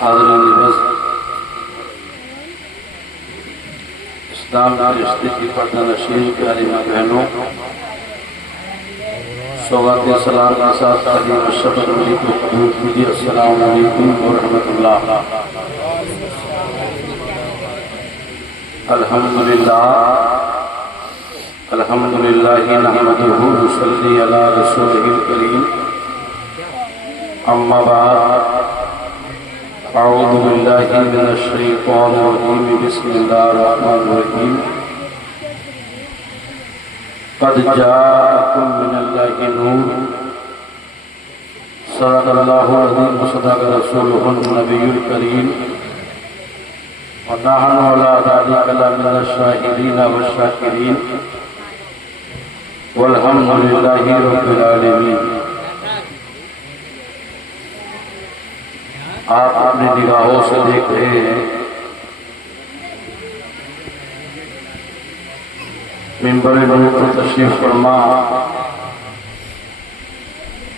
हाज़रीन इस्लाम के रिश्ते की पर्दा नशीन प्यारी माँ बहनों, सौगात सलाम के साथ तालीम शफ़क़त अली को कबूल कीजिए। अस्सलामु अलैकुम व रहमतुल्लाह। अल्हम्दुलिल्लाह अल्हम्दुलिल्लाहि नहमदुहु व नसल्ली अला रसूलिहिल करीम। अम्मा बाद, अऊज़ु बिल्लाहि मिनश शैतानिर रजीम। बिस्मिल्लाहिर रहमानिर रहीम। क़द जाअकुम मिनल्लाहि नूर। सदक़ल्लाहुल अज़ीम व सदक़ रसूलुहुन नबियुल करीम। व नहनु अला ज़ालिका लमिनश शाहिदीन वश्शाकिरीन। वल्हम्दुलिल्लाहि रब्बिल आलमीन। आप अपनी निगाहों से देख रहे हैं मिंबर नूर पर तशरीफ फरमा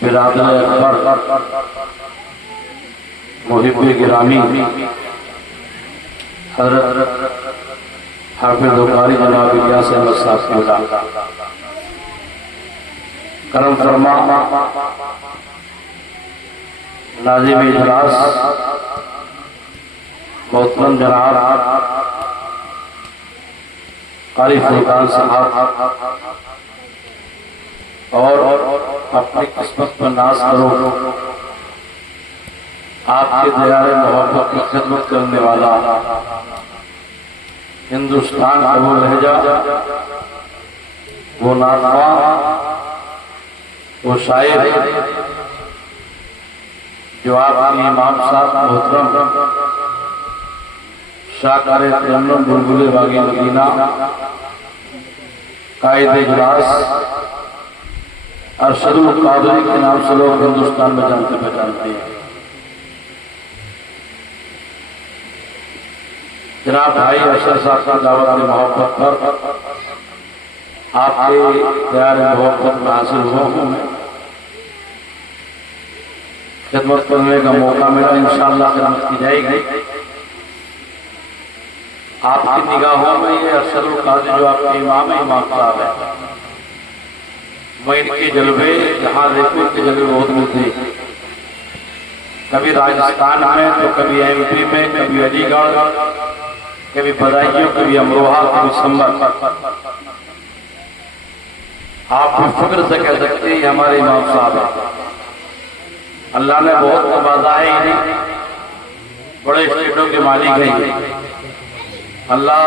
बिरादर अकबर मुहिब्बे गिरामी हज़रत हाफिज़ कारी जनाब इलियास अहमद साहब करम फरमा नाज़िम इजलास मोहतरम जनाब कारी फुरकान साहब और अपनी किस्मत पर नाज करो आपके दयारे मोहब्बत की खिदमत करने वाला हिंदुस्तान का वो लहजा, वो नाज़वा, वो शायर जो आपके इमाम साहब मोहतरम शाहकार जन्नत बुलबुल बागी मदीना कायद इजलास अरशदुल कादरी के नाम से लोग हिंदुस्तान में जानते पहचानते हैं। जनाब भाई अरशद साहब की दावत में मोहब्बत पर आपके प्यार मोहब्बत में हासिल हुआ हूँ मैं। खिदमत करने का मौका मिला, इंशाअल्लाह खिदमत की जाएगी। आपकी निगाहों में ये अरशदुल कादरी जो आपके इमाम साहब है, मैं इनके जलवे जहाँ देखो इनके जलवे बहुत मिलते हैं। कभी राजस्थान में तो कभी MP में, कभी अलीगढ़, कभी बदायूं, कभी अमरोहा, कभी संभल। आप भी फक्र से कह सकते हैं हमारे इमाम साहब है। अल्लाह ने बहुत नवाज़ा है इन्हें, बड़े स्टेटों के मालिक हैं। अल्लाह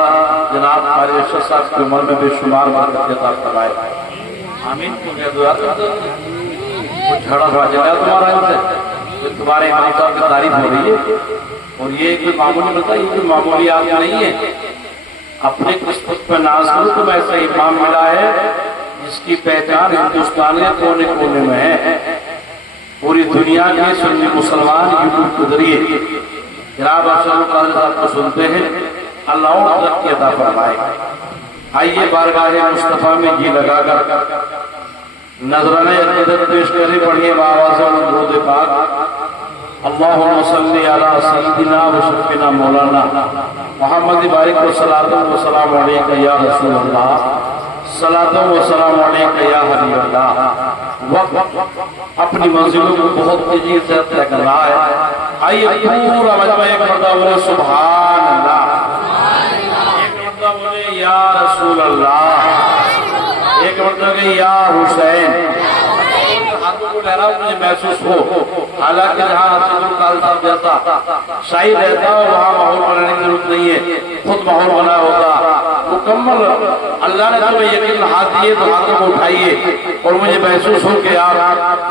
जनाब हमारे अरशद साहब की उम्र में बेशुमार बरकत अता फरमाए। आमीन। कुछ झड़ा हुआ चला तुम्हारा इनसे, तुम्हारे इमाम साहब की तारीफ हो रही है। और ये कोई मामूली बताइए, ये कोई मामूली आदमी नहीं है। अपने किस्मत पर नाज करो, तुम ऐसा इमाम मिला है जिसकी पहचान हिंदुस्तान के कोने कोने में है। पूरी दुनिया के सुन्नी मुसलमान यूट्यूब के जरिए जनाब अरशद कादरी साहब को सुनते हैं। अल्लाह तरक्की अता फरमाए। आइए बारगाह मुस्तफा में जी लगाकर नजराने अक़ीदत पेश करें। पढ़िए बाआवाज़ दुरूद पाक। अल्लाहुम्मा सल्ली अला सय्यिदिना व शफ़ीना मौलाना मुहम्मद बारिक व सलातो व सलाम अलैका या रसूल अल्लाह, सलातो व सलाम अलैका या हबीब अल्लाह। वक्त अपनी मंजिलों को बहुत तेजी से तय कर रहा है। आइए पूरा मजमा एक मरतबा बोले सुभान अल्लाह, एक मरतबा बोले या रसूल अल्लाह, एक मरतबा या हुसैन। हाथों को लहराओ, मुझे महसूस हो। हालांकि जहाँ अरशदुल कादरी साहब जैसा शायर रहता हो वहाँ माहौल बनाने की जरूरत नहीं है, खुद माहौल बना होगा मुकम्मल। अल्लाह ने तुम्हें यकीन हाथ दिए तो हाथों को उठाइए और मुझे महसूस हो कि आप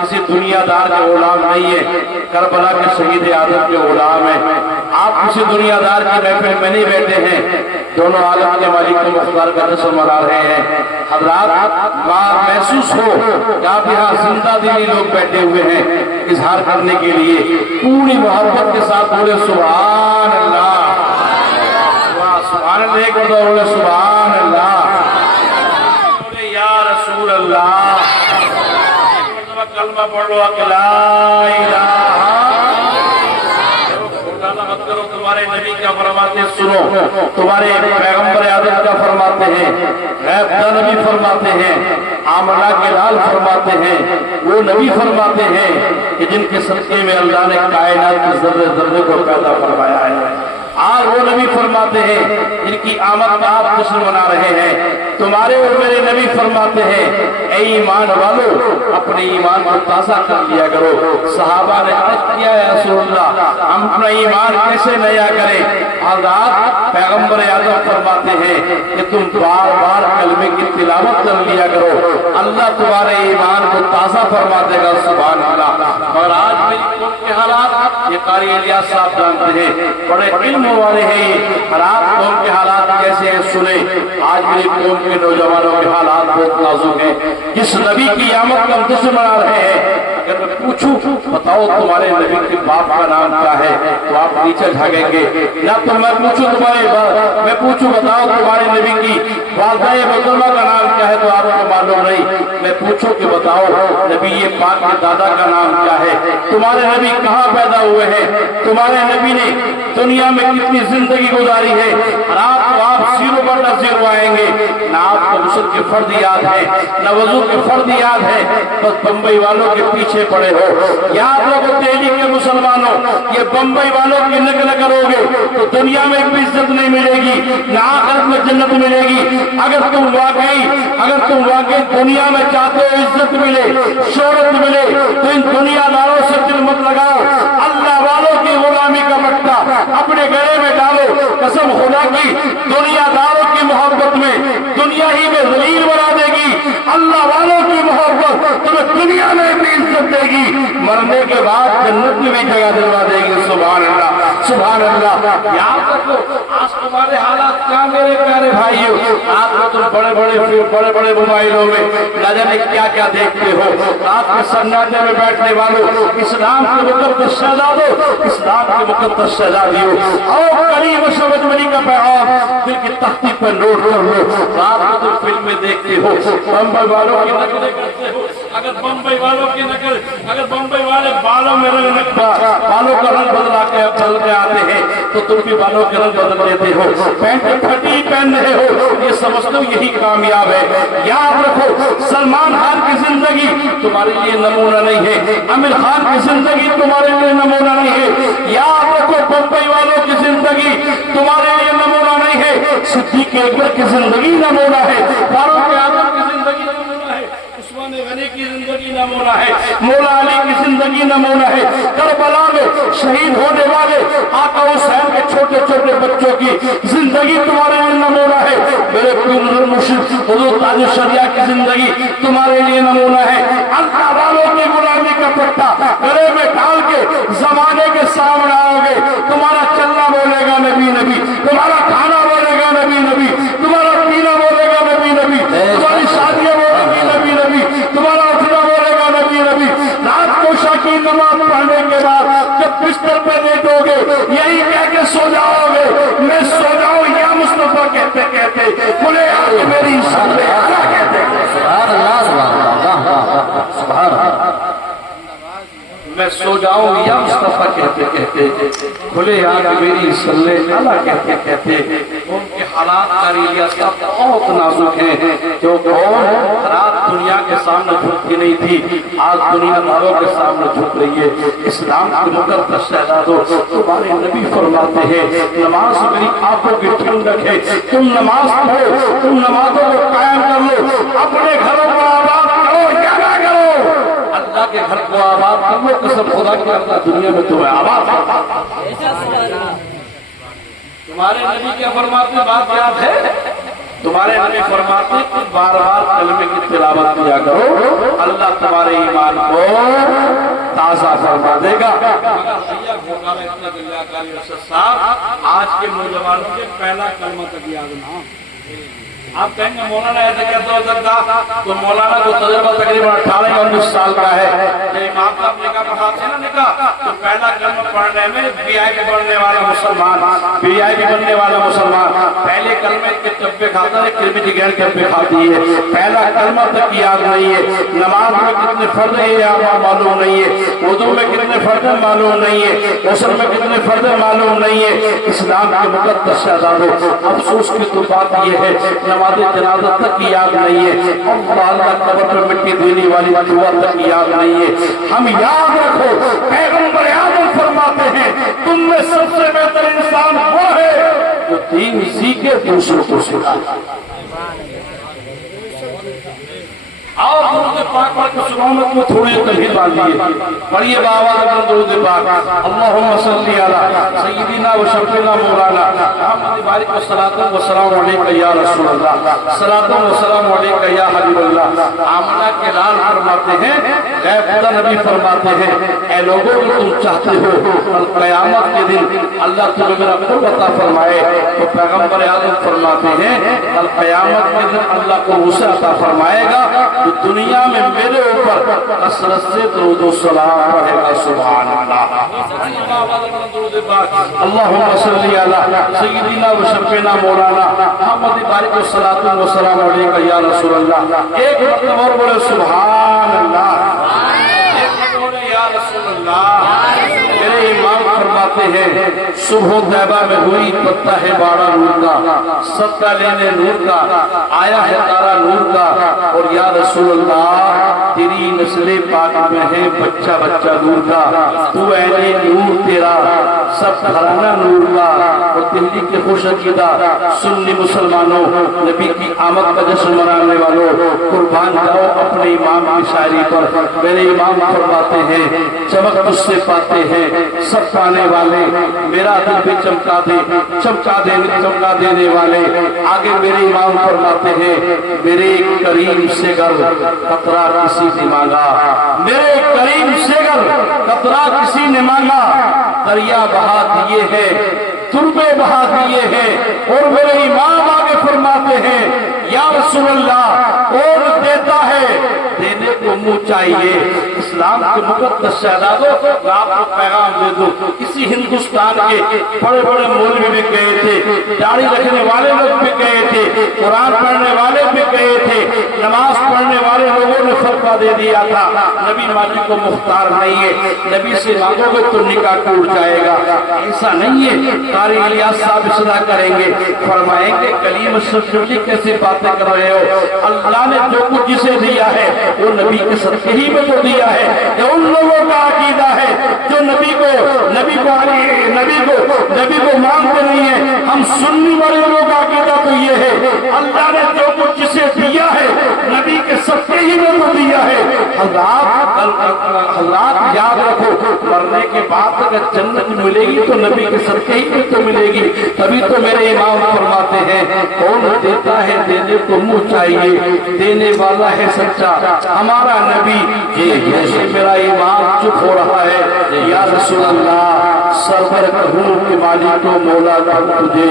किसी दुनियादार के गुलाम नहीं है, करबला के शहीद आदम के गुलाम है। आप किसी दुनियादार की महफिल में नहीं बैठे हैं, दोनों आलम के मालिक को मुख्तार का जश्न मना रहे हैं। हजरात महसूस हो कि आप यहाँ जिंदा दिली लोग बैठे हुए हैं इजहार करने के लिए। पूरी मोहब्बत के साथ बोले सुभान अल्लाह, सुभान अल्लाह। एक बार बोले सुभान अल्लाह, बोले या रसूल अल्लाह। कलमा पढ़ लो ला इलाहा घोटाला मत करो। तुम्हारे नबी क्या फरमाते हैं सुनो, तुम्हारे पैगंबर आदम क्या फरमाते हैं, गैब का नबी फरमाते हैं, आमना के लाल फरमाते हैं, वो नबी फरमाते हैं कि जिनके सदके में अल्लाह ने कायनात के जर्रे जर्रे को पैदा फरमाया है। आज वो नबी फरमाते हैं जिनकी आमद का आप जश्न मना रहे हैं। तुम्हारे और मेरे नबी फरमाते हैं, ऐ ईमान वालों अपने ईमान को ताज़ा कर लिया करो। सहाबा ने अर्ज किया या रसूलल्लाह हम अपना ईमान कैसे नया करें? हज़रत पैगंबर आज़म फरमाते हैं कि तुम बार बार कलमे की तिलावत कर लिया करो, अल्लाह तुम्हारे ईमान को ताज़ा फरमा देगा। सुभान अल्लाह। और आज मेरी कौम के हालात ये कारी इलियास साहब जानते हैं, बड़े इल्म वाले हैं। रात कौम के हालात कैसे हैं सुने। आज मेरी कौम के नौजवानों के हालात बहुत नाजुक हैं। जिस नबी की आमद का जश्न मना रहे हैं, अगर मैं पूछूं बताओ तुम्हारे नबी के बाप का नाम क्या है, तो आप नीचे झागेंगे ना। तो मैं पूछूं मैं पूछूं बताओ तुम्हारे नबी की वालिदा मुहतरमा का नाम क्या है, तो आपको मालूम नहीं। मैं पूछूं कि बताओ नबी ये पाक के दादा का नाम क्या है, तुम्हारे नबी कहाँ पैदा हुए हैं, तुम्हारे नबी ने दुनिया में कितनी जिंदगी गुजारी है। रात को आप जीरो बटा जीरो आएंगे ना, आपको गुस्ल के फर्द याद है न वजू के फर्द याद है, बस बम्बई वालों के पीछे पड़े हो। याद रखो दिल्ली के मुसलमानों, ये बम्बई वालों की नकल करोगे तो दुनिया में भी इज्जत नहीं मिलेगी ना आखिरत में जन्नत मिलेगी। अगर तुम वाकई दुनिया में चाहते हो इज्जत मिले, शोहरत मिले, तो इन दुनियादारों से दिल मत लगाओ। अल्लाह वालों की गुलामी का मट्टा अपने गले में डालो। कसम खुदा की दुनियादारों की मोहब्बत में दुनिया ही में जलील बना देगी, अल्लाह वालों की मोहब्बत तुम्हें दुनिया में भी इज्जत देगी, मरने के बाद जन्नत में भी जगह दिलवा देगी। सुभान अल्लाह, सुभान अल्लाह। याद रखो आज तुम्हारे हालात क्या मेरे प्यारे भाइयों, आप तुम बड़े बड़े मोबाइलों में न जाने क्या क्या देखते हो। रात के सन्नाटे में बैठने वालों, इस्लाम के मुकद्दस शहजादों, इस्लाम के मुकद्दस शहजादियों, और करीब शबद मनी का पैगाम दिल की तख्ती पर नोट कर लो। रात को तुम फिल्में देखते हो, बम्बई वालों की नकलें करते हो। अगर बम्बई वालों की नकल, अगर बम्बई वाले बालों में बालों का रंग बदल के आते हैं तो तुम भी बालों के रंग बदल देते हो। पैंट फटी पहन रहे हो, ये समझ लो यही कामयाब है। याद रखो सलमान खान की जिंदगी तुम्हारे लिए नमूना नहीं है, आमिर खान की जिंदगी तुम्हारे लिए नमूना नहीं है। याद रखो बम्बई वालों की जिंदगी तुम्हारे लिए नमूना नहीं है, सिद्दीक अकबर की जिंदगी नमूना है, फारूक आजम की जिंदगी नमूना है, उस्मान गनी की जिंदगी नमूना है, मौला अली की जिंदगी नमूना है, करबला में शहीद होने वाले आका हुसैन के छोटे छोटे बच्चों की जिंदगी तुम्हारे लिए नमूना है। मेरे पीर मुर्शिद हुजूर ताज शरिया की जिंदगी तुम्हारे लिए नमूना है। अल्लाह वालों की गुलामी का पट्टा गले में डाल के जमाने के सामने आओगे, तुम्हारा चलना बोलेगा नबी नबी, तुम्हारा खाना बोलेगा नबी नबी, तुम्हारा पीना बोलेगा नबी नबी, तुम्हारी शादियां बोलेगी नबी नबी, तुम्हारा उठना बोलेगा नबी नबी। रात को शाकी नमाज पढ़ने के बाद जब बिस्तर पे लेटोगे यही कह के सो जाओगे, मैं सो जाऊं या मुस्तफा कहते कहते बोले आज मेरी कहते मैं सो जाऊं या मुस्तफा कहते कहते खुले आग मेरी सल्ले अला कहते कहते। उनके हालात बहुत नाजुक हैं। जो कौन रात दुनिया के सामने झुकती नहीं थी, आज दुनियादारों के सामने झुक रही है। इस्लाम के मुकद्दस शहजादों तुम्हारे नबी फरमाते हैं नमाज मेरी आंखों की ठंडक है, तुम नमाज पढ़ो, तुम नमाजों को कायम कर लो, अपने घरों को आबाद करो या ना करो, अल्लाह के घर को आबाद कर लो। कसम खुदा की अल्लाह दुनिया में तुम्हें आबाद। तुम्हारे नबी क्या फरमाते बात याद है? तुम्हारे नबी फरमाते कि बार बार कलमे की तिलावत किया करो, अल्लाह तुम्हारे ईमान को ताज़ा फरमा देगा। आज के नौजवानों के पहला कलमा तक याद ना आप कहेंगे मौलाना ऐसे कैसे हो सकता, तो मौलाना को तजुर्बा तकरीबन 18-19 साल का है। जब इमाम साहब निकाह पढ़ाते ना निकाह, तो पहला कलमा पढ़ने में वीआईपी बनने वाला मुसलमान, वीआईपी बनने वाला मुसलमान पहले कलमे के चप्पे खाता है, किरमिटी गैर चप्पे खाती है। पहला कलमा तक याद नहीं है, नमाज में कितने फर्ज है मालूम नहीं है, वुज़ू में कितने फर्ज मालूम नहीं है, गुस्ल में कितने फर्ज मालूम नहीं है। इस्लाम के मुक़द्दस शहज़ादों, अफसोस की तो बात यह है नमाज जनाजा तक की याद नहीं है, अल्लाह कब्र पर मिट्टी देने वाली दुआ तक की याद नहीं है। हम याद रखो, पैगंबर आदम फरमाते हैं तुम में सबसे बेहतर इंसान वो है जो दीन सीखे दूसरों को सिखाए। और दुरूद पाक पढ़ के सुन्नत में थोड़ी तमहीद डालिए, पढ़िए बाबा दुरूद पाक, अल्लाहुम्मा सल्ली अला सय्यिदिना व शफीना मौलाना मुहम्मद बारिक व सलातु व सलाम अलैका या रसूल अल्लाह, सलातु व सलाम अलैका या हबीब अल्लाह। आमना के लाल फरमाते हैं, ऐ खुदा नबी फरमाते हैं, ऐ लोगों को तुम चाहते हो कल क़यामत के दिन अल्लाह तुम्हें मेरा कुर्ब अता फरमाए, तो पैगंबर आदम फरमाते हैं कल क़यामत के दिन अल्लाह को उसे अता फरमाएगा तो दुनिया में मेरे ऊपर कसरत से दुरूद व सलाम पढ़ेगा। सुभान अल्लाह। अल्लाहुम्मा सल्ली अला सय्यिदिना व शफीना मौलाना मुहम्मद बारिक व सलातु व सलाम अलैका या रसूल अल्लाह। एक वक्त और बोले सुभान अल्लाह, एक वक्त बोले या रसूल अल्लाह। मेरे इमाम फरमाते हैं सुबह तैबा में हुई पत्ता है बाड़ा नूर का, सत्ता लेने नूर का, आया है तारा नूर का, और या रसूल अल्लाह तेरी नस्ले पाक में है बच्चा बच्चा नूर का, तू ऐने नूर तेरा सब घराना नूर का। और दिल्ली के खुश अकीदा सुन्नी मुसलमानों, नबी की आमद का जश्न मनाने वालों, कुर्बान जाओ अपने इमाम की शायरी पर। मेरे इमाम फरमाते हैं चमक तुझसे पाते हैं सब पाने वाले, मेरा दिल भी चमका दे चमका देने वाले। आगे मेरे इमाम फरमाते हैं मेरे करीम से गर कतरा किसी ने मांगा, मेरे करीम से गर कतरा किसी ने मांगा, दरिया बहा दिए है तुरबे बहा दिए हैं। और मेरे इमाम आगे फरमाते हैं या रसूल अल्लाह और देता है देने को मुंह चाहिए। इस्लाम के मुक़द्दस शहज़ादों, मैं आपको पैगाम दे दूं, इसी हिंदुस्तान के बड़े बड़े मौलवी भी गए थे, दाढ़ी रखने वाले लोग भी गए थे, कुरान पढ़ने वाले भी गए थे, नमाज पढ़ने वाले लोगों ने फतवा दे दिया था नबी मालिक को मुख्तार नहीं है, नबी से मांगोगे तो निकाह टूट जाएगा। ऐसा नहीं है। कारी इलियास साहब इस्लाह करेंगे, फरमाएंगे कलीम शफी कैसे बातें कर रहे हो, अल्लाह ने जो कुछ जिसे दिया है वो नबी के सदक़े ही में तो दिया है। ये उन लोगों का अकीदा है जो नबी को मानते नहीं है। हम सुन्नी वाले लोगों का अकीदा तो ये है अल्लाह ने जो कुछ जिसे दिया है नबी के सदक़े ही में तो दिया है। हज़रात याद रखो, मरने के बाद अगर जन्नत मिलेगी तो नबी के सदक़े ही में तो मिलेगी। तभी तो मेरे इमाम फरमाते हैं कौन देता है देने को मुंह चाहिए, देने वाला है सच्चा हमारा नबी। जैसे मेरा इमाम चुप हो रहा है, या रसूल अल्लाह सरवर कहूँ कि मालिक को मौला कहूँ तुझे,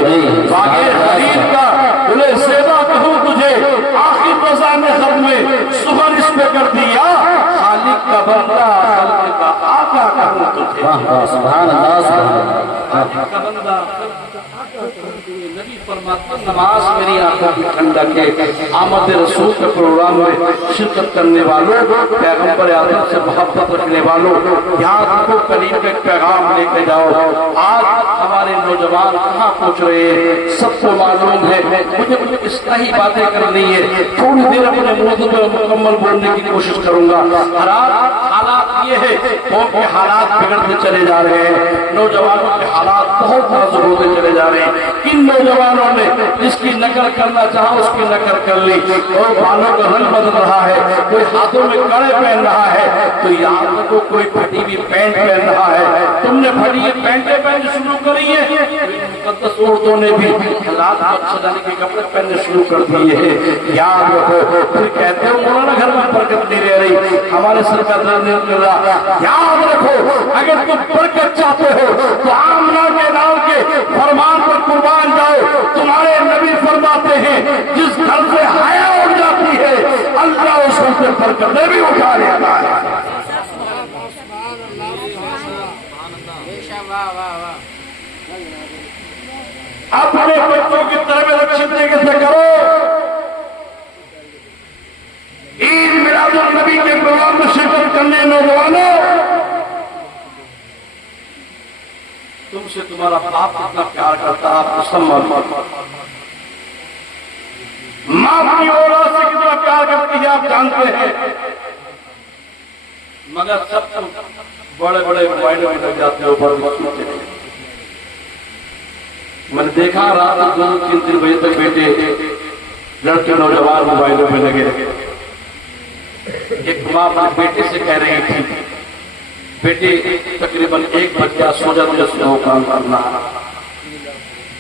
बागे खरीद का बोले सेवा कहूँ तुझे, आखिर रज़ा में खत में सुबह इस पे कर दिया, खालिक का बंदा खालिक का आका कहूँ तुझे। सुभान अल्लाह। खालिक का बंदा नबी फरमाते नमाज मेरी आंखों की ठंडक है। आमद रसूल के प्रोग्राम में शिरकत करने वालों, पैगंबर आदम से मोहब्बत रखने वालों, याद रखो करीम के पैगाम लेके जाओ। आज हमारे नौजवान कहाँ पहुँच रहे हैं सबको मालूम है। मुझे इसका ही बातें करनी है, थोड़ी देर अपने मौजूद में मुकम्मल बोलने की कोशिश करूंगा। हालात ये है, कौम के हालात बिगड़ते चले जा रहे हैं, नौजवानों के हालात बहुत नाजुक होते चले जा रहे हैं। किन नौजवानों ने जिसकी नकल करना चाहा उसकी नकल कर ली, और बालों का रंग बदल रहा है, कोई हाथों में कड़े पहन रहा है, तो याद रखो कोई फटी हुई पैंट पहन रहा है। तुमने फटी हुई पैंटें पहननी शुरू करी है, मुक़द्दस औरतों ने भी हालात सजाने के कपड़े पहनने शुरू कर दिए हैं। याद रखो, फिर कहते हो मौलाना घर में बरकत नहीं रह रही, हमारे सर का दर्द नहीं कर रहा। याद रखो अगर तुम बरकत चाहते हो तो आम गुनाह के डाल के फरमान पर कुर्बान जाओ। तुम्हारे नबी फरमाते हैं जिस घर से हया उठ जाती है अल्लाह उस घर से बरकतें भी उठा लेता है। अपने बच्चों की तरफ अच्छी तरीके से करो। ईद मिलादुल नबी के प्रोग्राम में शिरकत करने नौजवानों, तुमसे तुम्हारा बाप कितना प्यार करता है आपको सम्मान, मां अपनी औलाद से कितना प्यार करती है आप जानते हैं, मगर सब बड़े बड़े मोबाइलों में लग जाते हो पर मैंने देखा रात 2-3 बजे तक बेटे लड़के नौजवान मोबाइलों में लगे। एक माँ अपने बेटे से कह रही थी बेटे तकरीबन 1 बज गया, सो जा, तुझे सुबह काम करना।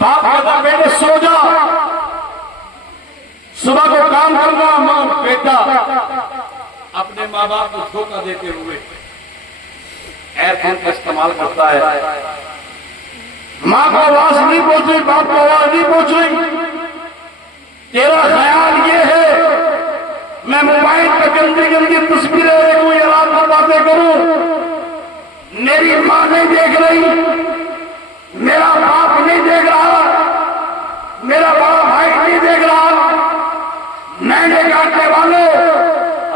बाप कहता बेटे सो जा, सुबह को काम करना। मां बेटा अपने माँ बाप को धोखा देते हुए एयरफोन का इस्तेमाल करता है। माँ को आवाज नहीं पहुंच रही, बाप को आवाज नहीं पहुंच रही। तेरा ख्याल ये है मैं मोबाइल पर गंदी गंदी तस्वीरें देखूं या रात को बातें करूं, मेरी माँ नहीं देख रही, मेरा बाप नहीं देख रहा, मेरा बड़ा भाई नहीं देख रहा। मैंने काटने वालों,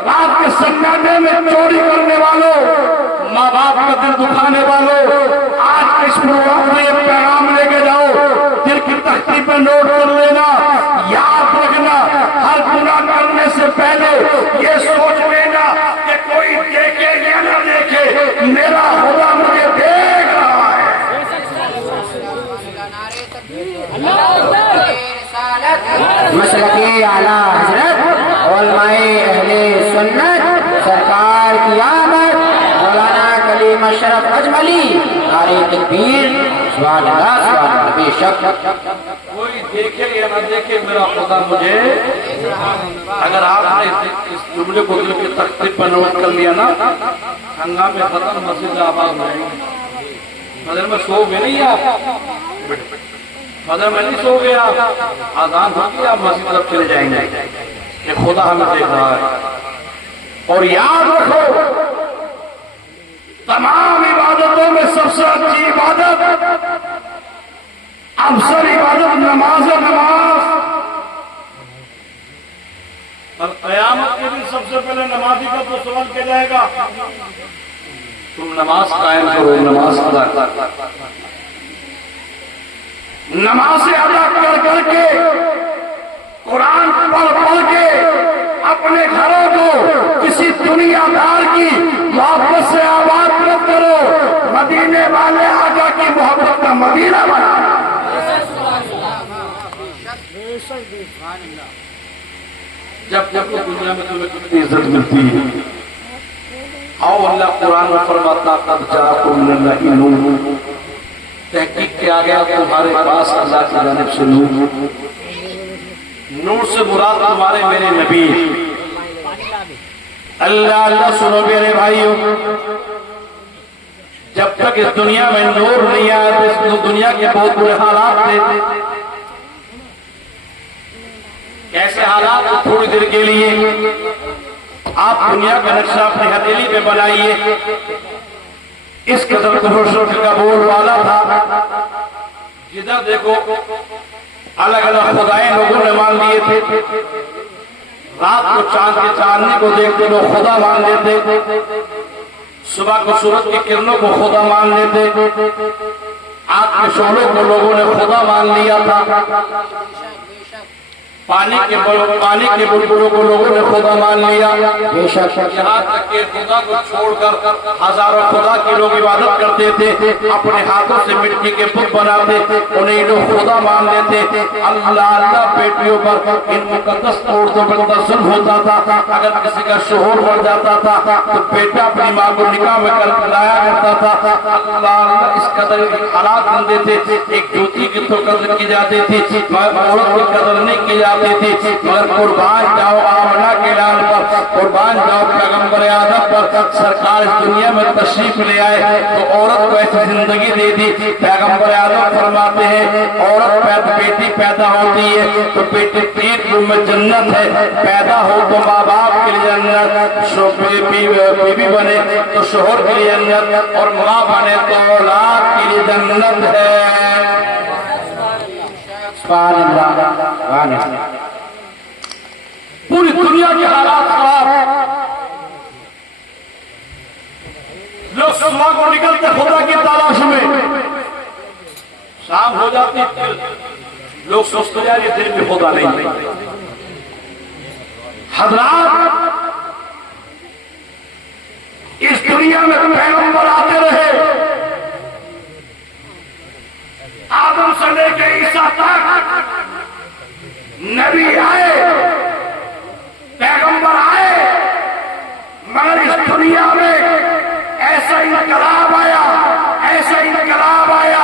रात के सन्नाटे में चोरी करने वालों, माँ बाप का दिल दुखाने वालों, आज इस प्रोग्राम में एक पैगाम लेके जाओ, दिल की तख्ती पर नोट कर लेना। याद रखना हर गुनाह करने से पहले ये सोच लेना कि कोई देखे या न देखे, मेरा खुदा मुझे देख रहा है। मसलके आला हजरत उलमाए अहले सुन्नत सरकार की आमद, मौलाना कलीम अशरफ अजमली नारे तकबीर, सुभान अल्लाह सुभान अल्लाह। बेशक कोई देखे या न देखे मेरा खुदा मुझे, अगर आपने इस जुमले को दिल की तख्ती पर नोट कर लिया ना, हंगामे खत्म, मस्जिद आबाद रहेंगे। फजर में सो गए नहीं आप, फजर में नहीं सो गया, आजान हो गया आप मस्जिद तरफ चले जाएंगे कि खुदा हमें देख रहा है। और याद रखो तमाम इबादतों में सबसे अच्छी इबादत, अफसर इबादत नमाज है। नमाज और क़यामत के दिन सबसे पहले नमाजी का तो सवाल किया जाएगा, तुम नमाज कायम करो, नमाज अदा कर। नमाज अदा कर करके, कुरान पढ़ के अपने घरों को किसी दुनियादार की मोहब्बत से आबाद मत करो, मदीने वाले आका की मोहब्बत का मदीना बनाना। जब जब दुनिया में तुम्हें कितनी इज्जत मिलती है, आओ अल्लाह कुरान में फरमाता कद जाकुम मिनल्लाहि नूर, तहकीक किया गया तुम्हारे पास अल्लाह की जानिब से नूर। नूर से मुराद तुम्हारे मेरे नबी। अल्लाह अल्लाह सुनो मेरे भाइयों, जब तक इस दुनिया में नूर नहीं आया तो इस दुनिया के बहुत बुरे हालात थे। कैसे हालात? थोड़ी देर के लिए आप दुनिया का नक्शा अपनी हथेली पे बनाइए, इस कदर रोशन का बोल वाला था, जिधर देखो अलग अलग खुदाएं लोगों ने मान लिए थे। रात को चांद के चांदनी को देखते लोग खुदा मान लेते, सुबह को सूरज की किरणों को खुदा मान लेते, आग के शोलों को लोगों ने खुदा मान लिया था, पानी के बुलबुलों को लोगों ने खुदा मान लिया। यहाँ तक के खुदा को छोड़कर हजारों खुदा के लोग इबादत करते थे, अपने हाथों से मिट्टी के पुत बनाते, उन्हें लोग खुदा मान लेते। अल्लाह अल्लाह बेटियों पर इन मुकद्दस औरतों पर जुल्म होता था। अगर किसी का शोहर मर जाता था तो बेटा अपनी माँ को निकाह में कर लाया करता था। अल्लाह अल्लाह इस कदर हालात बन देते, एक जूती की तो कदर की जाती थी, औरत की कदर नहीं की जाती। जाती थी, मगर कुर्बान जाओ आमना के लाल पर, कुर्बान जाओ पैगंबर आदम पर। सरकार इस दुनिया में तशरीफ ले आए तो औरत को ऐसी जिंदगी दे दी। पैगंबर आदम फरमाते हैं औरत बेटी पैदा होती है तो बेटे पेट में जन्नत है, पैदा हो तो माँ बाप के लिए जन्नत, बीवी बने तो शोहर के लिए जन्नत, और माँ बने तो औलाद के लिए जन्नत है। पूरी दुनिया के हालात खराब, लोग सुबह को निकलते खुदा की तलाश में, शाम हो जाती लोग सोचते जा रहे दिन में खुदा नहीं। हज़रात, इस दुनिया में पैगंबर आते रहे, आदम से लेकर ईसा तक नबी आए, पैगंबर आए, मगर इस दुनिया में ऐसा इनकलाब आया, ऐसा इनकलाब आया।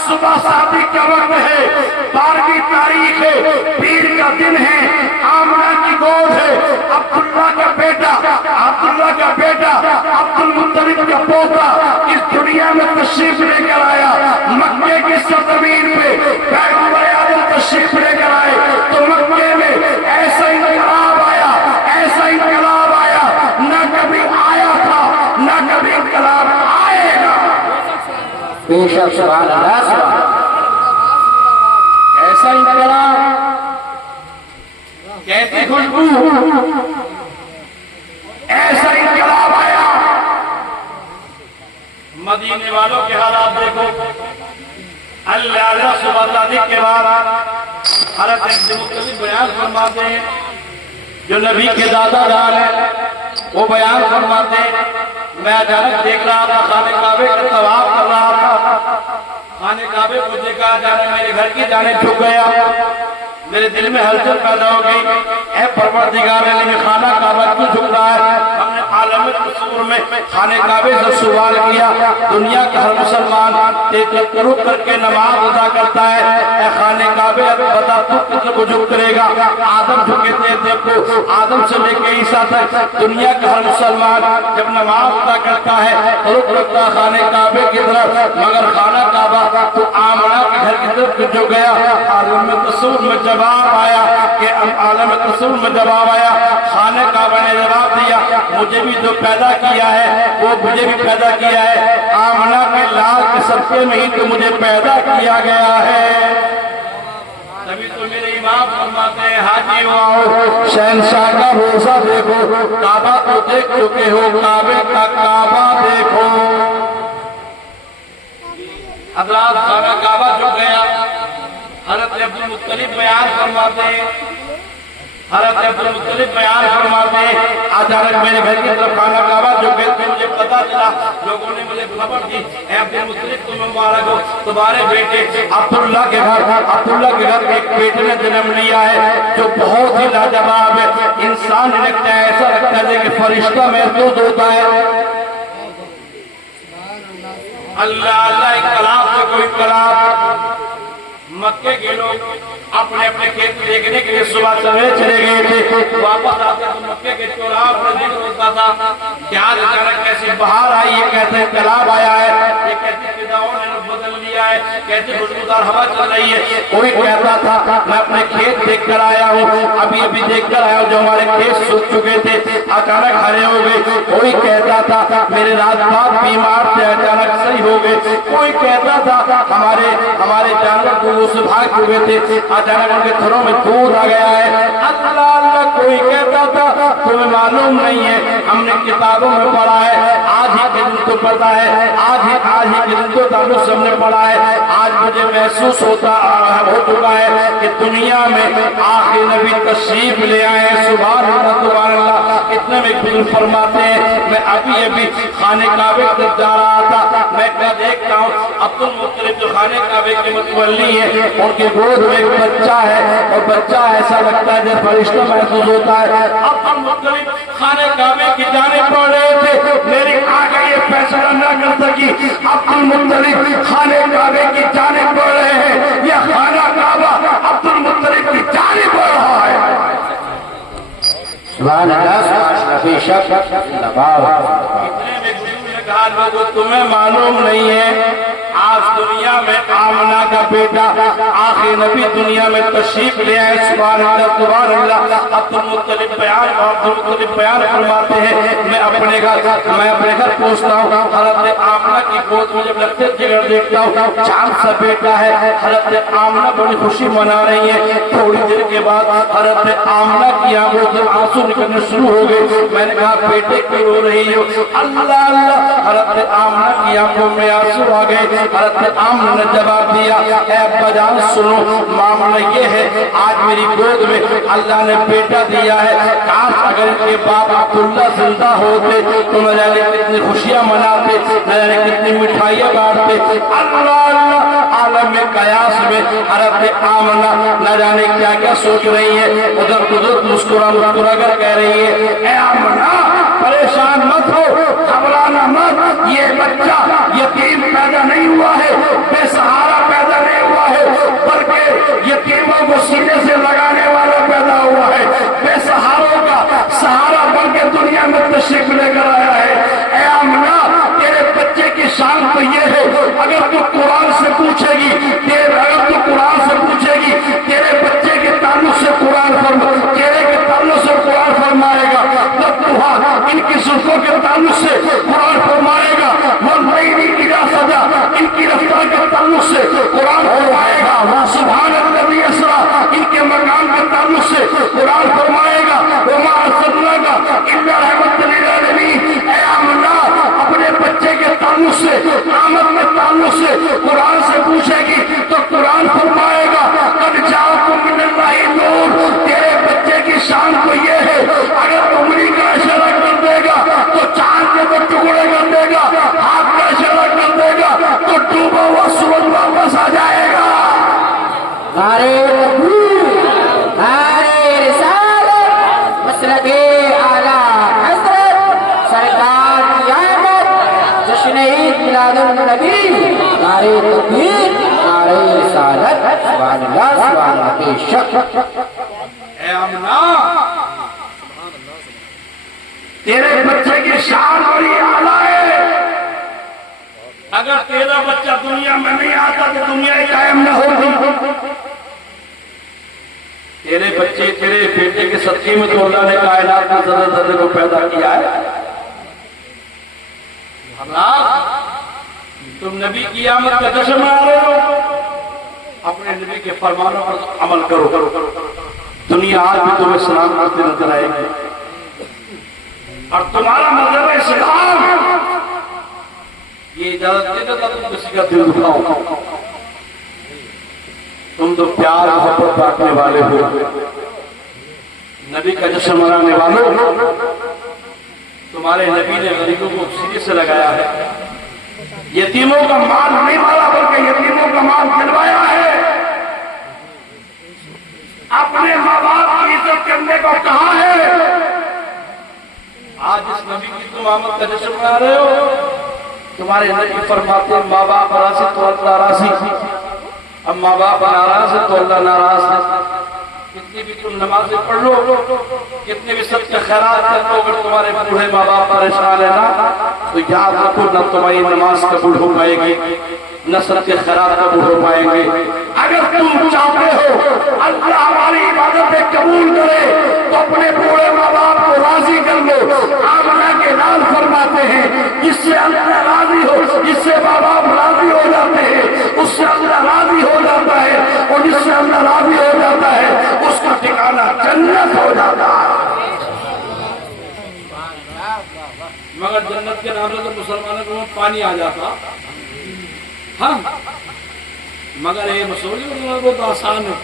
सुबह शादी का वक्त है, 12वीं तारीख है, पीर का दिन है, आमना की गोद है, अब्दुल्ला का बेटा, अब्दुल्ला का बेटा, अब्दुल मुत्तलिब का पोता इस दुनिया में तशरीफ लेकर आया। मक्के की सरजमीन पे पैगंबर आदम तशरीफ लेकर आए तो मक्के में ऐसा इनकलाब आया, ऐसा इनकलाब आया, न कभी आया था न कभी इनकलाब आएगा। बेशक सुभान अल्लाह, ऐसा इनकलाब, कैसी खुशबू, ऐसा इनकलाब आया। मदीने वालों के हालात देखो, अल्लाह सुबह के बाद हज़रत मुख्तलिफ बयान फरमाते हैं, जो नबी के दादा जान है वो बयान फरमाते हैं, मैं अचानक देख रहा था खाने काबे का तवाफ कर रहा था, खाने काबे को देखा, अचानक मेरे घर की जाने झुक गया, मेरे दिल में हलचल पैदा हो गई, ऐ परवरदिगार में खाना काबा क्यों झुक रहा है। हमने आलम तस्वुर में खाने काबे से सवाल किया, दुनिया का हर मुसलमान रुक करके नमाज अदा करता है, ऐ खाने काबे बता तू कितने को झुक करेगा। आदम झुके थे, देखो आदम से लेके ईसा तक दुनिया का हर मुसलमान जब नमाज अदा करता है तो रुक रखता खाने काबे की तरफ, मगर खाना काबा तो आमना के घर की तरफ झुक गया। आलम तस्वुर में जवाब आया कि आलम तस्वुर में जवाब आया, खाने काबा ने जवाब दिया, मुझे भी जो पैदा किया है वो मुझे भी पैदा किया है, आमना के लाल के सदके में ही तो मुझे पैदा किया गया है। तभी तो मेरे इमाम फरमाते हैं, हाजी आओ शहंशाह का रोजा देखो, काबा को देख चुके हो, काबे का काबा देखो। हज़रात खाना काबा झुक गया। हज़रत अब्दुल मुत्तलिब बयान फरमाते हैं, हज़रत अब्दुल मुत्तलिब बयान फरमाते हैं, अचानक मेरे घर की तरफ खाना काबा जो गए, मुझे पता चला, लोगों ने मुझे खबर दी, अब्दुल मुत्तलिब तुम्हें मुबारक हो, तुम्हारे बेटे अब्दुल्ला के घर एक बेटे ने जन्म लिया है जो बहुत ही लाजवाब है। इंसान लगता है, ऐसा लगता है कि फरिश्ता महसूस होता है। अल्लाह अल्लाह, इनकलाब से कोई इनकलाब। मक्के के लोग अपने अपने खेत देखने के लिए सुबह सवेरे चले गए थे, वापस आते तो मक्के के चौराहे पर जिक्र होता था कि आज अचानक कैसे बाहर आई, ये कहते हैं तालाब आया है, ये कहते फिदाओं ने बदल लिया है, कहते खुशबूदार हवा चल रही है। कोई कहता था मैं अपने खेत देख कर आया हूँ, अभी अभी देख कर आया हूँ, जो हमारे खेत सूख चुके थे अचानक हरे हो गए। कोई कहता था मेरे रात बाप बीमार थे अचानक सही हो गए। कोई कहता था हमारे जानवर से भाग चुके थे अचानक उनके थरों में दूध आ गया है। अल्लाह अल्लाह, कोई कहता था तुम्हें मालूम नहीं है, हमने किताबों में पढ़ा है, आज ही के दिन तो पता है, आज ही के दिन तो दारुस हमने पढ़ा है। आज मुझे महसूस हो चुका है कि दुनिया में आखिरी नबी तशरीफ ले आए। सुभान अल्लाह, सुभान अल्लाह। इतने में बिल फरमाते हैं, मैं अभी खाने काबे तक जा रहा था, मैं क्या देखता हूँ अब्दुल मुत्तलिब जो खाने काबे के मुतवल्ली है, उनके गोद में एक बच्चा है और बच्चा ऐसा लगता है जैसे फरिश्ता महसूस होता है। अब्दुल मुत्तलिब खाने काबे की जानिब बढ़ रहे थे, मेरी आंखें ये फैसला न कर सकी अब्दुल मुत्तलिब खाने काबे की जानिब बढ़ रहे हैं या खाना काबा अब्दुल मुत्तलिब की जानिब बढ़ रहा सुभान अल्लाह, बेशक जिंदाबाद। इतने में गुरु ने कहा लोगों तुम्हें मालूम नहीं है आज दुनिया में आमना का बेटा आखिर नबी दुनिया में तशरीफ ले आए। सुभान अल्लाह सुभान अल्लाह। अब्दुल मुत्तलिब बयान फरमाते हैं मैं अपने घर पहुंचता हूँ, हज़रत आमना की गोद में जब लगते जिगर देखता हूँ चांद सा बेटा है। हज़रत आमना बड़ी खुशी मना रही है। थोड़ी देर के बाद हज़रत आमना की आंखों से आंसू निकलने शुरू हो गए। मैंने कहा बेटे क्यों रो रही हो? अल्लाह अल्लाह। हज़रत आमना की आंखों में आंसू आ गए। हज़रत आमना ने जवाब दिया ऐ अब्बाजान सुनो, मामला ये है आज मेरी गोद में अल्लाह ने बेटा दिया है। काश अगर इनके बाप अब्दुल्ला जिंदा होते तो न जाने कितनी खुशियां मनाते, न जाने कितनी मिठाइयां बांटते। अल्लाह अल्लाह। आलम में कयास में हज़रत आमना न जाने क्या क्या सोच रही है। उधर उधर मुस्कुरा मुस्कुरा कर कह रही है ऐ आमना परेशान मत हो, घबराना मत, ये बच्चा यतीम पैदा नहीं हुआ है, बेसहारा पैदा नहीं हुआ है, बल्कि यतीमों को सीने से लगाने वाला पैदा हुआ है, बेसहारों का सहारा बनकर दुनिया में तशरीफ लेकर आया है। ऐ आमना तेरे बच्चे की शान तो ये है अगर तू कुरान से पूछेगी, अगर तू कुरान से पूछेगी तेरे बच्चे के ताल्लुक से कुरान तेरे के ताल्लुक से कुरान फरमाएगा, इनकी सुल्फों के ताल्लुक से कुरान फरमाएगा, इनकी रफ्तार के ताल्लुक से कुरान फरमाएगा, सुभान नबी असरा इनके मकाम के ताल्लुक से कुरान फरमाएगा। अपने बच्चे के ताल्लुक से आमद के ताल्लुक से कुरान से पूछेगी तो कुरान फरमाएगा कद जाओ मिनल्लाहि नूर। तेरे बच्चे की शान तो ये है अगर उंगली का इशारा कर देगा तो चांद के टुकड़े कर देगा, हाथ का इशारा कर देगा तो डूबा हुआ सूरज वापस आ जाएगा। नारे तकबीर, नारे रिसालत, मसलके आला हज़रत सरकार की आमद, जश्न ईद मिलादुन नबी। नारे तकबीर, नारे रिसालत, सुभान अल्लाह सुभान अल्लाह। बेशक ऐ आमना तेरे बच्चे की शान बड़ी आला है। अगर तेरा बच्चा दुनिया में नहीं आता तो दुनिया कायम न होगी। तेरे बच्चे तेरे बेटे के सदके में तो अल्लाह ने कायनात में जर्रे जर्रे को पैदा किया है। तुम नबी की आमद का जश्न मना रहे हो, अपने नबी के फरमानों पर अमल करो। दुनिया आज भी तुम्हें सलाम करते नजर आएगी और तुम्हारा मजहब इस्लाम ये इजाजत देता था तुम किसी का दिल दुखाओ। तुम तो प्यार मोहब्बत बांटने वाले हो, नबी का जश्न मनाने वालों। तुम्हारे नबी ने गरीबों को सीने से लगाया है, यतीमों का माल नहीं मारा बल्कि यतीमों का माल दिलवाया है। अपने माँ बाप की इज्जत करने को कहा है। आज इस नबी की तुम आमद का जश्न मना रहे हो। तुम्हारे नबी फरमाते माँ बाप राजी तो अल्लाह राजी, अब माँ बाप नाराज है तो अल्लाह नाराज है। कितनी भी तुम नमाजें पढ़ लो, कितने भी सबके खैरात कर लो, अगर तुम्हारे बूढ़े माँ बाप परेशान है ना तो याद रखो न तुम्हारी नमाज कबूल हो पाएगी न सबके खैरात कबूल हो पाएंगे। अगर तुम चाहते हो अल्लाह हमारी इबादतें कबूल करे तो अपने बूढ़े माँ बाप को राजी कर लो। आमना के लाल फरमाते हैं जिससे अल्लाह राजी हो, जिससे माँ बाप राजी हो जाते हैं उससे अल्लाह राजी हो जाता है, और जिससे अल्लाह राजी हो जाता है उसका ठिकाना जन्नत हो जाता है। मगर जन्नत के नाम से तो मुसलमानों को पानी आ जाता। हाँ, मगर ये मसूरी बहुत आसान है।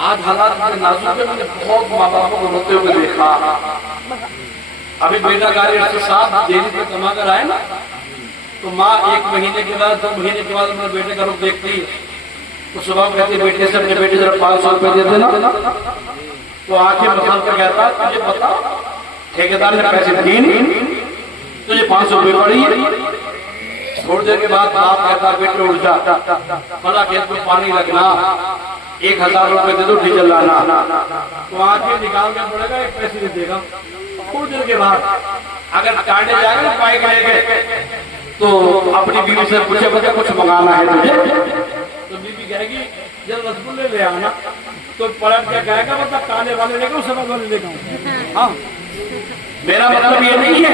आज हालात में नाजुक है, मैंने बहुत माँ बापों को रोते हुए देखा। अभी बेटा गाड़ी से साथ जेल से कमा कर आए ना तो माँ 1 महीने के बाद 2 महीने के बाद अपने बेटे का रुख देखती तो सुबह कहती बेटे से अपने बेटे जरा 500 रुपए दे देना। तो आंखें मसल कर कहता तुझे पता ठेकेदार ने पैसे दिए नहीं, तुझे 500 रुपए पड़ी। थोड़ी देर के बाद बाप कहता बेटे उठ जा, फला खेत में पानी लगना, 1000 रुपए दे दो डीजल लाना, तो आके निकाल के पड़ेगा, एक पैसे नहीं देगा। कुछ दिन के बाद अगर कांडे जाएगा ना बाइक लेके, तो अपनी बीवी से पूछे बच्चा कुछ मंगाना है तुझे, तो बीवी कहेगी जब रसगुल्ले ले आना, तो पलट क्या कहेगा मतलब कांडे वाले लेकर उस समझ वाले लेकर। हाँ, मेरा मतलब ये नहीं है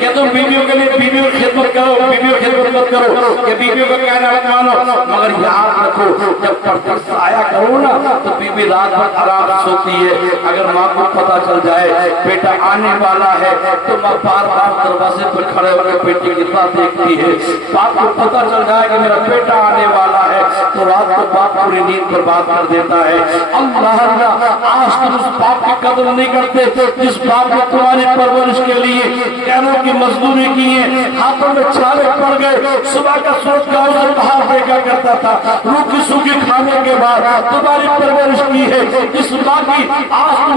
कि तुम बीवियों के लिए बीवियों की खिदमत करो, बीवियों की खिदमत मत करो, कि बीवियों का कहना मत मानो, मगर याद रखो जब परदेश आया करो ना, तो बीवी रात भर आराम सोती है। अगर माँ को पता चल जाए बेटा आने वाला है, तो माँ बार बार दरवाजे पर खड़े होकर बेटी की राह देखती है। बाप को पता चल जाए कि मेरा बेटा आने वाला है, तो रात को बाप पूरी नींद बर्बाद कर देता है। अल्लाह अल्लाह, आज तुम उस बाप की कदर नहीं करते जिस बाप ने तुम्हारी परवरिश के लिए कैरों की मजदूरी की है, हाथों में छाले पड़ गए, सुबह का सूरज गाँव से बाहर देखा करता था, रूखी सूखी खाने के बाद तुम्हारी परवरिश की है। जिस माँ की आज तुम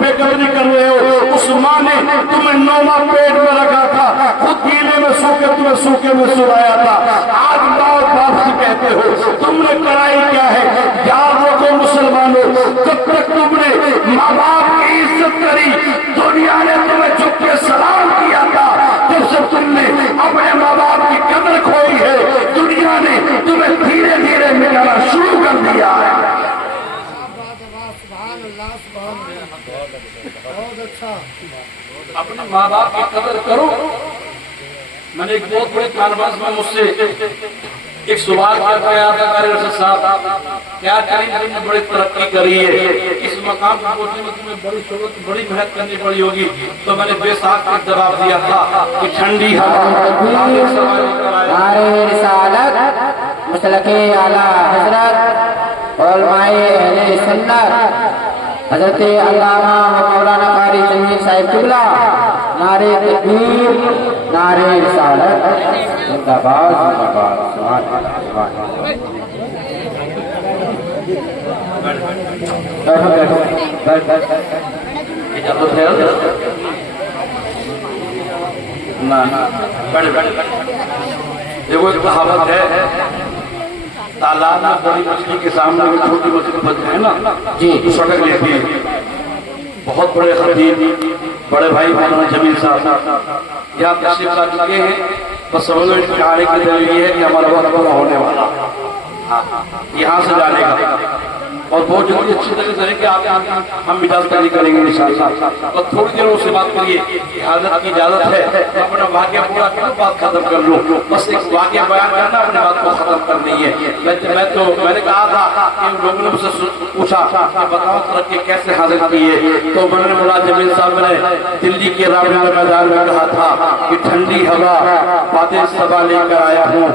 बेकदरी कर रहे हो, उस माँ ने तुम्हें 9 माह पेट में रखा था, खुद गीले में सूखे तुम्हें सूखे में सुलाया था। आज माँ बाप से कहते हो तुमने कराई क्या है? याद रखो मुसलमानों, जब तक तुमने माँ बाप की इज्जत करी, दुनिया ने तुम्हें झुक के सलाम किया था। जब से तुमने अपने माँ बाप की कदर खोई है, दुनिया ने तुम्हें धीरे धीरे मिटाना शुरू कर दिया है। अपने माँ बाप की कदर करो। मैंने एक बहुत बड़े कानवास में मुझसे एक सवाल किया था कार्यदर्शी साहब, क्या करीब ने बड़ी तरक्की करी है, इस मकाम को पहुंचने में तुम्हें बड़ी शोहरत बड़ी मेहनत करनी पड़ी होगी, तो मैंने बेसाख का जवाब दिया था कि ठंडी हवा मसलके आला हजरत उलमाए अहले सुन्नत हजरत अल्लामा मौलाना कारी जमील साहिब किबला, नारे तकबीर, नारे रिसालत, जिंदाबाद जिंदाबाद, सुभान अल्लाह। देखो एक कहावत है, तालाब में बड़ी मछली के सामने में छोटी मछली फंस है ना जी, सड़क लेती है। बहुत बड़े खतीब बड़े भाई मौलाना जमील साहब यहाँ तशरीफ ला चुके हैं, बस समझ लो इस कहानी की दलील ये है कि हमारा वक्त पूरा होने वाला यहाँ से जाने का, और बहुत जल्दी अच्छी तरह से कि आप हम मिजाज तैयारी करेंगे इंशाअल्लाह। और थोड़ी देर से बात करिए, हाजत की इजाजत है, अपना वाक्य पूरा करो, बात खत्म कर लो। बस एक वाक्य बयान करना, अपनी बात को खत्म करनी है। मैंने कहा था कि लोगों ने मुझसे पूछा कि बताओ तरक्की कैसे हासिल की है, तो मैंने बोला जमील साहब ने दिल्ली के रामलीला मैदान में कहा था कि ठंडी हवा बातें सबा लेकर आया हूँ,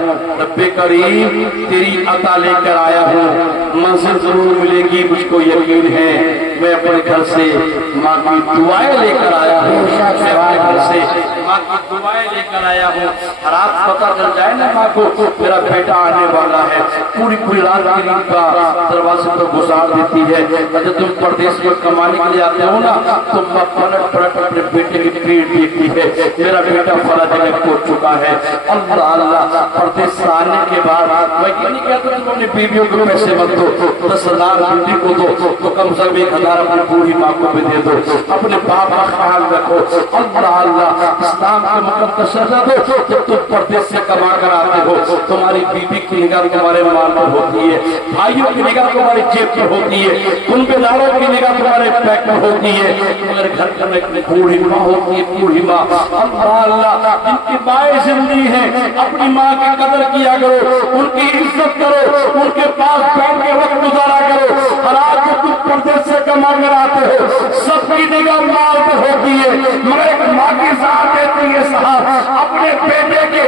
रब्बे करीम तेरी अता लेकर आया हूँ, मंजिल जरूर मिलेगी मुझको यकीन है। मैं अपने घर से माँ की दुआएं लेकर आया हूँ, मैं अपने घर से माँ की दुआएं लेकर आया हूँ। रात पता चल जाए ना माँ को मेरा बेटा आने वाला है, पूरी पूरी रात की नींद का दरवाजे पर गुजार देती है। जब तुम परदेश में कमाने के लिए आते हो ना, तो माँ पलट पलट अपने बेटे की पीठ देखती है, मेरा बेटा फला जगह पहुंच चुका है। अल्लाह अल्लाह, परदेश से आने के बाद मैं ये नहीं कहता तुम अपनी बीवियों को पैसे मत दो, 10,000 बीवी को दो, तो कम से कम 1,000 अपनी बूढ़ी माँ को भी दे दो। अपने बाप का ख्याल रखो। अल्लाह अल्लाह, इस्लाम के मुकद्दस शर्त दो। जब तुम परदेश से कमा कर आते हो, तुम्हारी बीवी की निगाह तुम्हारे माल पर होती है, भाइयों की निगाह तुम्हारी जेब पर होती है, कुनबेदारों की निगाह तुम्हारे पैक में होती है, तुम्हारे घर में एक बूढ़ी माँ होती है, बूढ़ी माँ। अल्लाह अल्लाह, इनकी माएँ जिंदगी है, अपनी माँ की कदर किया करो, उनकी इज्जत करो, उनके पास बैठ के वक्त गुजारा करो। और आज जो तुम परदेश से कमा कर आते हो, सबकी निगाह माल पर होती है, मगर एक माँ की साथ देती है साहब, अपने बेटे के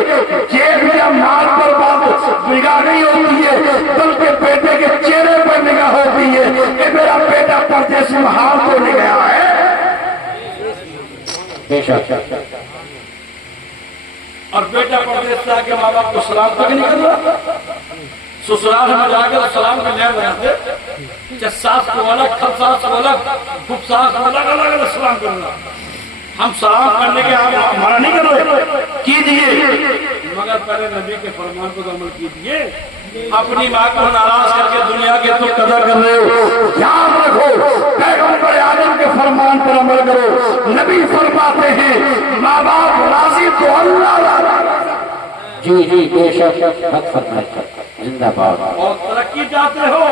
जेब या माल पर बात निगाह नहीं होती है, बल्कि बेटे के चेहरे पर निगाह होती है कि मेरा बेटा परदेश में हाल तो नहीं गया है। और बेटा परदेश से आके माँ बाप को सलाम तक नहीं कर रहा, ससुराल में जाकर सलाम के लिए बनाते, सास को अलग, खल सास को अलग, खूब सास को अलग अलग अलग सलाम करना। हम सलाम करने के आप मना नहीं कर रहे, कीजिए, मगर पहले नबी के फरमान को अमल कीजिए। अपनी माँ को नाराज करके दुनिया की तुम कदर कर रहे हो। याद रखो, पैगंबर आदम के फरमान पर अमल करो। नबी फरमाते हैं माँ बाप राजी तो अल्लाह राजी। जी जी बेशक जिंदाबाद। और तरक्की चाहते हो,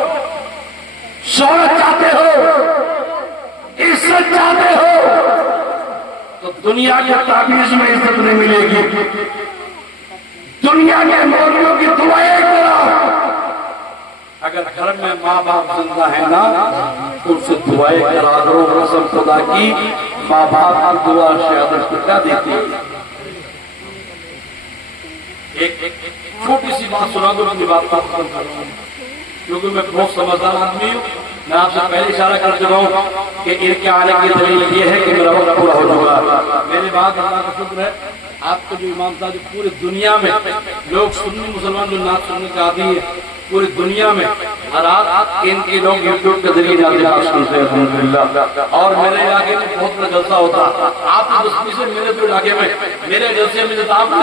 शोहरत चाहते हो, इज्जत चाहते हो, तो दुनिया के ताबीज में इज्जत नहीं मिलेगी। दुनिया के मौलवियों की दुआएं करो। अगर घर में माँ बाप जिंदा है ना तो उससे दुआएं करा करो। कसम खुदा की माँ बाप की दुआ शहादत क्या देती है। एक छोटी सी बात सुना दो, अपनी बात खत्म कर रहा हूँ क्योंकि मैं बहुत समझदार आदमी हूँ। मैं आपसे पहले इशारा कर चुका हूँ कि इनके आने की दलील ये है कि मेरा वक्त पूरा हो चुका। मेरे बाद अल्लाह का शुक्र है आपको जो इमाम साहब जो पूरी दुनिया में लोग सुन्नी मुसलमान जो नाच सुनने का आदि है पूरी दुनिया में हर रात इनके लोग यूट्यूब के जरिए जाते सुनते हैं अल्हम्दुलिल्लाह। और मेरे इलाके में बहुत बड़ा जलसा होता। आप बस्ती से मेरे तो इलाके में मेरे जलसे में आपको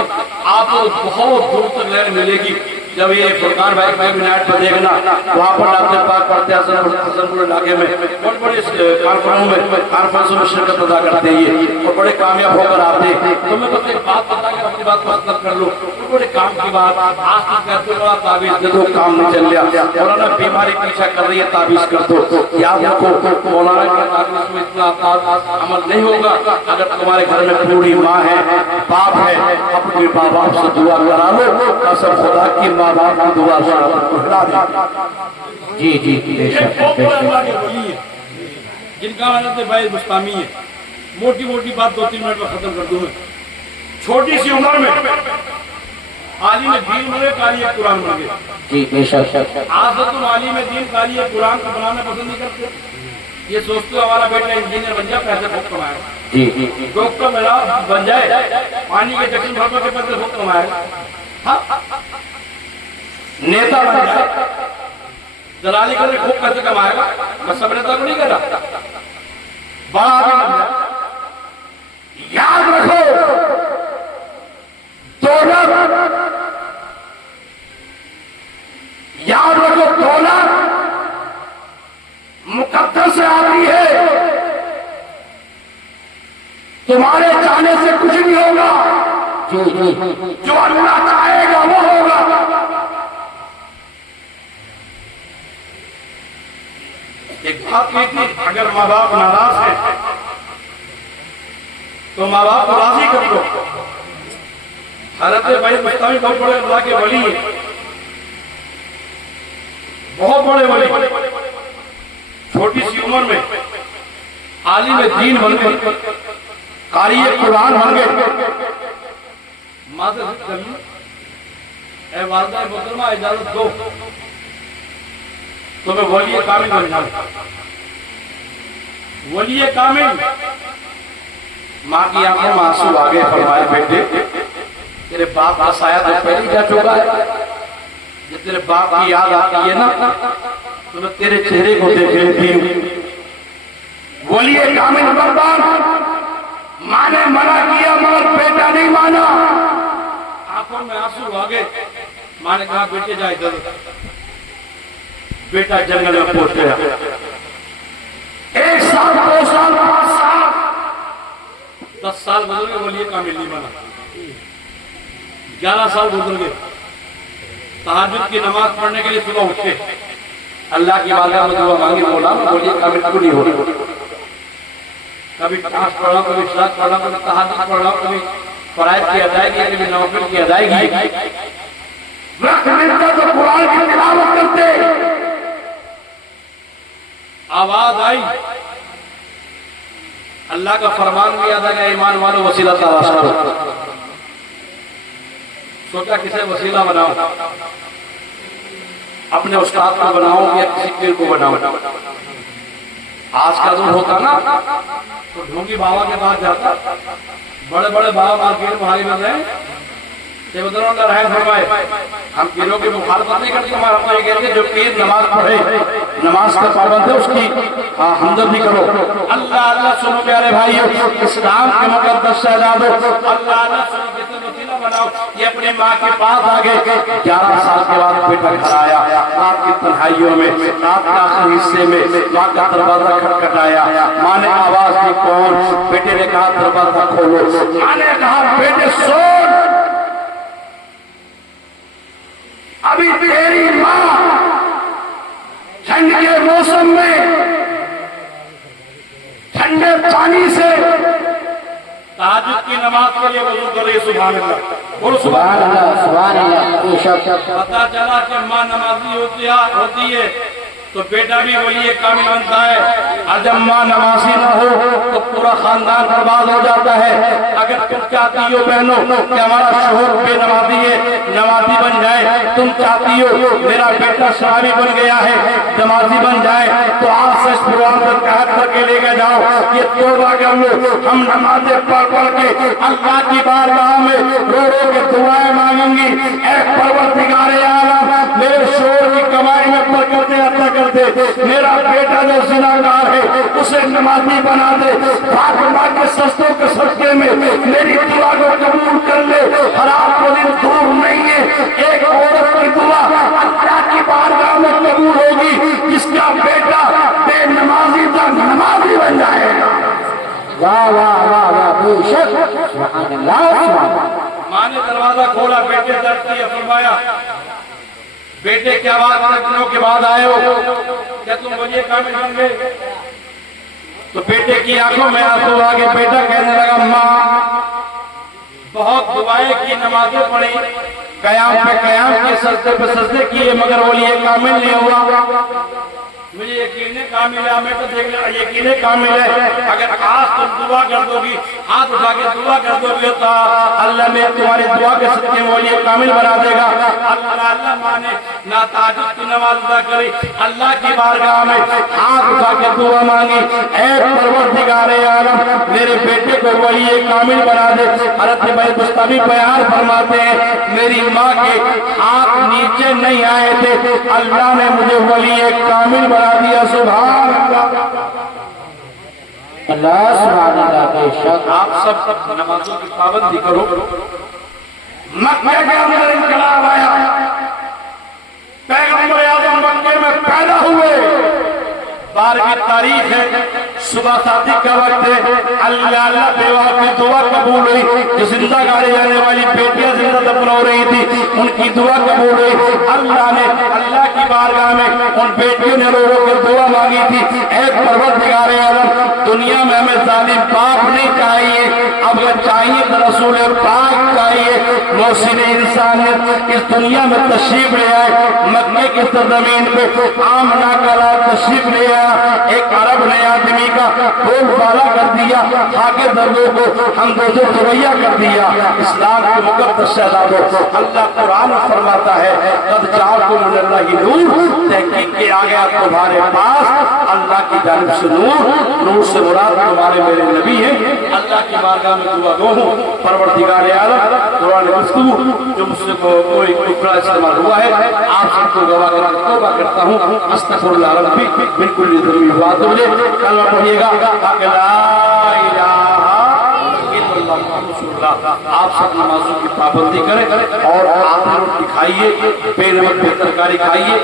बहुत दूर तक लहर मिलेगी। जब ये फुरकान भाई मिनाट पर देखना वहाँ पर नाते पाक पढ़ते हसनपुर इलाके में बड़े बड़े कॉन्फ्रेंसों में शिरकत अदा करते हैं और बड़े कामयाब होकर आते हैं। तो मैं बस एक बात बता के अपनी बात खत्म कर लो। तो बड़े काम की बात आज तक कहते हो ताबीज दे दो, काम नहीं चल रहा। मौलाना बीमारी पीछा कर रही है, ताबीज कर दो। याद रखो मौलाना के ताबीज में इतना अमल नहीं होगा। अगर तुम्हारे घर में पूरी माँ है, बाप है, अपने माँ बाप से दुआ करा लो। कसम खुदा की माँ बाप की दुआ जी जी जिनका मतलब भाई मुस्तामी है। मोटी मोटी बात 2-3 मिनट में खत्म कर दूं मैं। छोटी सी उम्र में आलिम दीन बने, कारी कुरान बन गए। जी बेशक। आज तुम आलिम दीन कारी कुरान को बनाना पसंद नहीं करते। ये सोचते हो हमारा बेटा इंजीनियर बन जाए, पैसे बहुत कमाएगा। जी डॉक्टर मेरा बन जाए, पानी के जख्म भरने के पैसे बहुत कमाएगा। नेता बन जाए, दलाली करके खूब पैसे कमाएगा। मैं सब नेता को नहीं कह रहा, बड़ा आदमी बन जाए। याद रखो दौलत, याद रखो दौलत मुकद्दर से आती है। तुम्हारे चाहने से कुछ नहीं होगा। जो अल्लाह चाहेगा वो होगा। एक बात ये थी, अगर माँ बाप नाराज है तो माँ बाप को राजी कर दो। हज़रत भाई मुस्तामी बहुत बड़े अल्लाह के वली है, बहुत बड़े वली। छोटी सी उम्र में आलिम दीन बन गए, कारी कुरान बन गए। माँ से ए वालिदा मोहतरमा इजाजत दो तो मैं वली कामिल बन जाऊं। वली कामिल। माँ की आंखों में आंसू आ गए। फरमाया बेटे तेरे बाप का साया तो पहले जा चुका है। जब तेरे बाप की याद आती है ना तो मैं तेरे चेहरे को देख लेती हूँ। वली कामिल बर्बाद। माँ ने मना किया मगर बेटा नहीं माना। आंखों में आंसू आ गए। माँ ने कहा बेटे जा इधर। बेटा जंगल में पहुंच गया। 1 साल 2 साल 5 साल 10 साल गुजर गए, वली कामिल नहीं बना। 11 साल गुजर गए। तहज्जुद की नमाज पढ़ने के लिए सुबह उठते, अल्लाह की बारगाह में दुआ मांगी, मौला वली कामिल क्यों नहीं हो रही। कभी नामाज पढ़ रहा हूं, कभी इशराक पढ़ रहा हूं, कभी तहज्जुद पढ़ रहा हूं, कभी फराइज की अदायगी, कभी नवाफिल की अदायगी। वक्त मिलता तो कुरान की तिलावत करते। आवाज आई, अल्लाह का फरमान भी याद आ गया, ईमान वालों वसीला तलाश करो। सोचा किसे वसीला बनाओ, अपने उस्ताद को बनाओ या किसी पीर को बनाओ। आज का दूर होता ना तो ढोंगी बाबा के पास जाता। बड़े बड़े बाबा मार्केट में हाई बन रहे फरमाए, हम पीरों की मुखालफत नहीं करते। हमारा अपना ये कहते जो पीर नमाज पढ़े, नमाज का पाबंद है, उसकी हमदर्दी करो। अल्लाह अल्लाह सुनो प्यारे भाइयों, इस्लाम के मुकद्दस शहजादों, अल्लाह अल्लाह सुनो, जितने वसीला बताओ, ये अपने माँ के पास आ गए। 11 साल के बाद बेटा घर आया, रात की तन्हाइयों में, रात के आखिरी हिस्से में माँ का दरवाजा खटखटाया। माँ ने आवाज दी, कौन? बेटे ने कहा दरवाजा खोलो। माँ ने कहा बेटे सुन, अभी तेरी माँ ठंड के मौसम में ठंडे पानी से तहज्जुद की नमाज के लिए वजू कर रही। सुभान अल्लाह, बोलो सुभान अल्लाह, सुभान अल्लाह। पता चला कि माँ नमाजी होती है तो बेटा भी वली कामिल बनता है। और जब माँ नमाजी ना हो तो पूरा खानदान बर्बाद हो जाता है। अगर तुम चाहती हो बहनों कि हमारा शोहर बेनमाजी है, नमाजी बन जाए, तुम चाहती हो मेरा बेटा शराबी बन गया है, नमाजी बन जाए, तो आज से कुरान पर कहत करके लेके जाओ, ये तौबा कर लो। हम नमाजें पढ़ पढ़ के अल्लाह की बारगाह में रो रो के दुआएं मांगेंगी, ऐ परवरदिगारे आलम, मेरे शोहर की कमाई में बरकत अता कर दे, मेरा बेटा जो ज़िनाकार है उसे नमाजी बना दे, फातिमा के सस्तों के सदके में मेरी दुआ को कबूल कर ले। हराम को दिन दूर नहीं है, एक औरत की दुआ अल्लाह की बारगाह में कबूल होगी जिसका बेटा बेनमाजी का नमाजी बन जाएगा। वाह वाह वाह वाह, बेशक, सुभान अल्लाह। माँ ने दरवाजा खोला, बेटे दर्द किया, फरमाया बेटे क्या बात, दिनों के बाद आए हो, क्या तुम वली कामिल बन गए? तो बेटे की आंखों में आंसू आ गए। बेटा कहने लगा, माँ बहुत दुआएं की, नमाजें पढ़ी, कयाम पे कयाम के, सजदे पे सजदे किए, मगर वली कामिल नहीं हुआ। मुझे यकीन कामिल है, मैं तो देख लेना यकीन कामिल है। अगर आज तुम दुआ कर दोगी, हाथ उठा के दुआ कर दोगी तो अल्लाह में तुम्हारी दुआ के सदके में वली कामिल बना देगा। अल्लाह माने ना ताजुद की नमाज अदा करी, अल्लाह की बारगाह में हाथ उठा के दुआ मांगी, ऐ परवरदिगारे आलम, मेरे बेटे को वली कामिल बना दे। हज़रत भाई बुस्तामी बयान फरमाते हैं, मेरी माँ के हाथ नीचे नहीं आए थे, अल्लाह ने मुझे वली कामिल बना दिया। सुभान अल्लाह, अल्लाह सुभान अल्लाह। बेशक आप सब नमाजों की पाबंदी करो। मक्के के अंदर इनकलाब आया, पैगंबर आज़म मक्के में पैदा हुए, 12वीं तारीख है, सुबह शादी का वक्त है, अल्लाह अल्लाह बेवा की दुआ कबूल हुई। जो जिंदा गाड़ी जाने वाली बेटियां जिंदा दफन हो रही थी, उनकी दुआ कबूल हुई। अल्लाह ने अल्लाह की बारगाह में उन बेटियों ने रो रो कर दुआ मांगी थी, ऐ परवरदिगारे आलम, दुनिया में हमें जालिम पाक नहीं चाहिए, अब अगर चाहिए तो रसूल पाक चाहिए। मोहसिन इंसानियत इस दुनिया में तशरीफ ले आए, मक्के की सरजमीन पे आमना का रात तशरीफ ले आया। एक अरब ने आदमी का बोलबाला कर दिया, आगे दर्दों को हम दो रवैया कर दिया। इस्लाम के मुकद्दस शहजादों को अल्लाह कुरान फरमाता है, कद जाअकुम मिनल्लाहि नूर, तहकीक के आ गया तुम्हारे पास अल्लाह की जानिब से नूर। नूर से मुराद तुम्हारे मेरे नबी है। अल्लाह की बारगाह में दुआ गो हूँ, परवरदिगार आलम, कुरान गुफ्तगू जो मुझसे कोई टुकड़ा इस्तेमाल हुआ है, आप सबको गवाह कर तौबा करता हूँ। अस्तगफिरुल्लाह रब्बी बिल्कुल बात मुझे कलमा पढ़िएगा, आप सब नमाजों की पाबंदी करें और आप रोटी खाइए, बेनमक तरकारी खाइए।